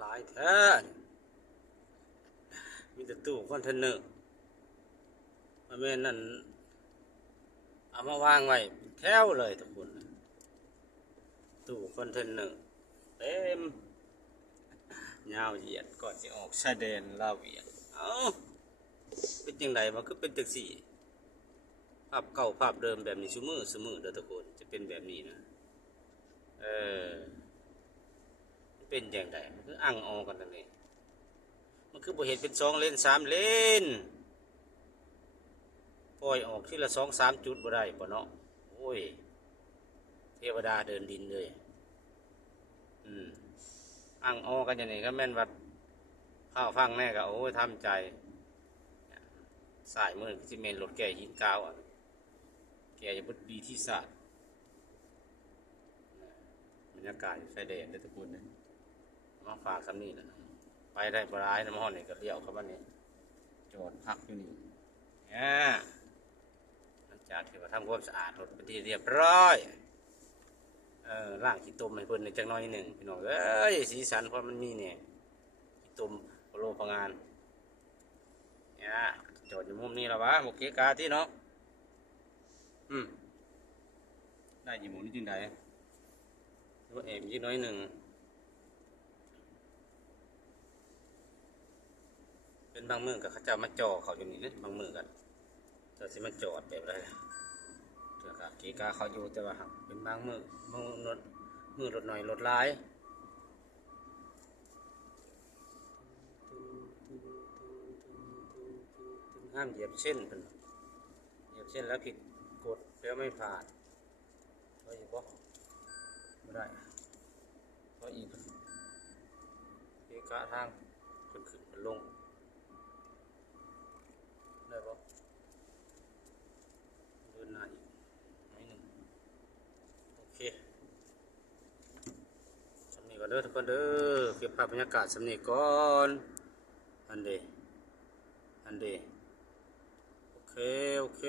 หลายแท้มีแต่ตู้คอนเทนเนอร์มาเม่นนั่นเอามาวางไว้แถวเลยทุกคนตู้คอนเทนเนอร์เต็มยาวเหยียดก่อนจะออกชายแดนลาวเวียงเอ้าเป็นยังไงมันก็เป็นจังสี่ภาพเก่าภาพเดิมแบบนี้ซุมือเด้อทุกคนจะเป็นแบบนี้นะเออเป็นอย่างไรมันคืออ่างออกันนั่นเองมันคือบ่เห็นเป็น2 เลน 3 เลนปล่อยออกทีละ2-3 จุดบ่ได้ปะเนาะโอ้ยเทวดาเดินดินเลยอ่างออกันอย่างนี้ก็แม่นว่าข้าวฟังแน่ก็โอ้ยทำใจสายมือที่เมนรถแก่หินกาวอ่ะแก่ยังบุดีที่ศาสตร์บรรยากาศไฟแดงได้ทุกคนเลยมาฝากสำนีนะไปได้ปลายน้ำห้อนนี่ก็เลี้ยวเข้ามานี่จอดพักอยู่นี่หลังจากที่ว่าทำความสะอาดรถเป็นที่เรียบร้อยล่างขี้ตุ่มให้เพิ่นในจังน้อยหนึ่งพี่น้องเอ้ยสีสันเพราะมันมีเนี่ยขี้ตุ่มโลพงานเนี่ยจอดอยู่มุมนี้แล้ววะโอเคกาที่เนาะได้ยี่หมูนี่จริงได้ตัวเอ็มยี่น้อยหนึ่งเป็นบางมือกับเขาจะมาจ่อเขาอยู่นี่นะบางมือกันจะสิมาจอดแบบไรเถื่อกกีกาเขาอยู่แต่ว่าเป็นบางมือรถหน่อยรถลายห้ามเหยียบเส้นเป็นเหยียบเส้นแล้วผิดกฎแล้วไม่ผ่านก็อีกบ่ไม่ได้ก็อีกกีกาทางขึ้นลงได้ปะเดินหน้าอีกนิดหนึ่งโอเคสำนีก่อนเด้อทุกคนเด้อเก็บภาพบรรยากาศสำนีก่อนอันเดโอเค